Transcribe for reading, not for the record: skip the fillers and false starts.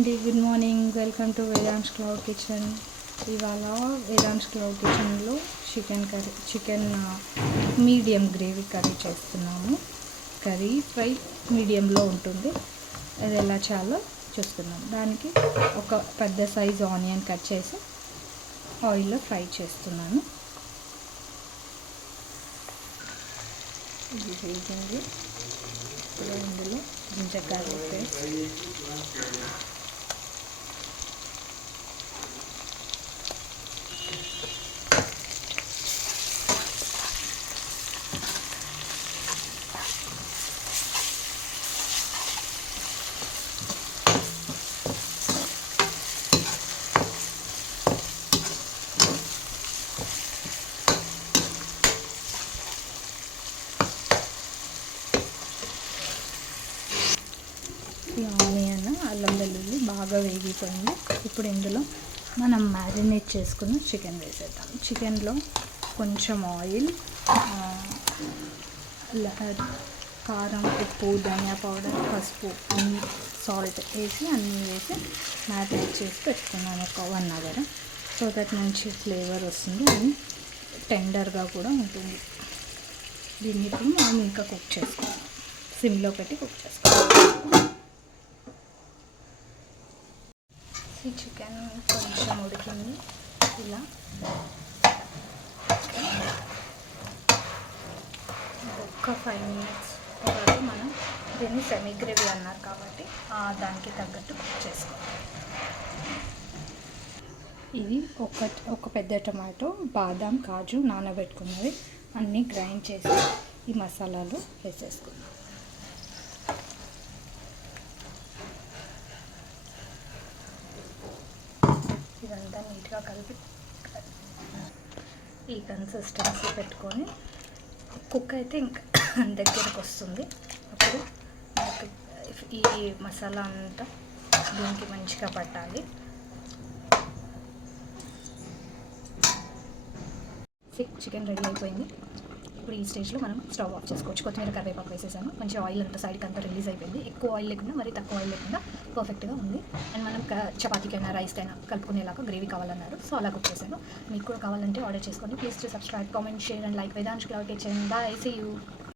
అండి, good morning. Welcome to Vedansh cloud kitchen. ఇవాళ Vedansh cloud కిచెన్లో చికెన్ మీడియం గ్రేవీ కర్రీ చేస్తున్నాము. కర్రీ ఫ్రై మీడియంలో ఉంటుంది. అది ఎలా చేయాలో చూస్తున్నాం. దానికి ఒక పెద్ద సైజు ఆనియన్ కట్ చేసి ఆయిల్లో ఫ్రై చేస్తున్నాను. ఇది వేగింది. ఇప్పుడు ఇందులో జింజర్ పేస్ట్, ఈ ఆనియన్, అల్లం వెల్లుల్లి బాగా వేగిపోయింది. ఇప్పుడు ఇందులో మనం మ్యారినేట్ చేసుకున్న చికెన్ వేసేద్దాం. చికెన్లో కొంచెం ఆయిల్, కారం, ఉప్పు, ధనియా పౌడర్, పసుపు, అన్ని సాల్ట్ వేసి మ్యారినేట్ చేసి పెట్టుకున్నాను ఒక 1 అవర్. సో దట్ మంచి ఫ్లేవర్ వస్తుంది అని టెండర్గా కూడా ఉంటుంది. దీన్ని ఇప్పుడు మనం ఇంకా కుక్ చేసుకోవాలి. సిమ్లో పెట్టి కుక్ చేసుకోవాలి. ఈ చికెన్ కొంచెం ఉడికింది. ఇలా ఒక్క 5 మినిట్స్ తర్వాత మనం దీన్ని సెమీ గ్రేవీ అన్నారు కాబట్టి దానికి తగ్గట్టు కుక్ చేసుకోవాలి. ఇది ఒక పెద్ద టమాటో, బాదాం, కాజు నానబెట్టుకున్నవి అన్నీ గ్రైండ్ చేసి ఈ మసాలాలు వేసేసుకున్నాం. ఇదంతా నీట్గా కలిపి ఈ కన్సిస్టెన్సీ పెట్టుకొని కుక్ అయితే ఇంకా దగ్గరకు వస్తుంది. అప్పుడు ఈ మసాలా అంతా దీనికి మంచిగా పట్టాలి. చికెన్ రెడీ అయిపోయింది. ఇప్పుడు ఈ స్టేజ్లో మనం స్టవ్ ఆఫ్ చేసుకోవచ్చు. కొత్తిమీర, కరివేపాకు వేసేసాను. మంచి ఆయిల్ అంతా సైడ్కి అంతా రిలీజ్ అయిపోయింది. ఎక్కువ ఆయిల్ లేకుండా మరి తక్కువ ఆయిల్ లేకుండా పర్ఫెక్ట్గా ఉంది. అండ్ మనం చపాతీకైనా రైస్కైనా కలుపుకునేలాగా గ్రేవీ కావాలన్నారు. సో అలా కుక్ చేశాను. మీకు కూడా కావాలంటే ఆర్డర్ చేసుకోండి. Please to subscribe, comment, share and like Vedansh cloud kitchen. Bye, see you.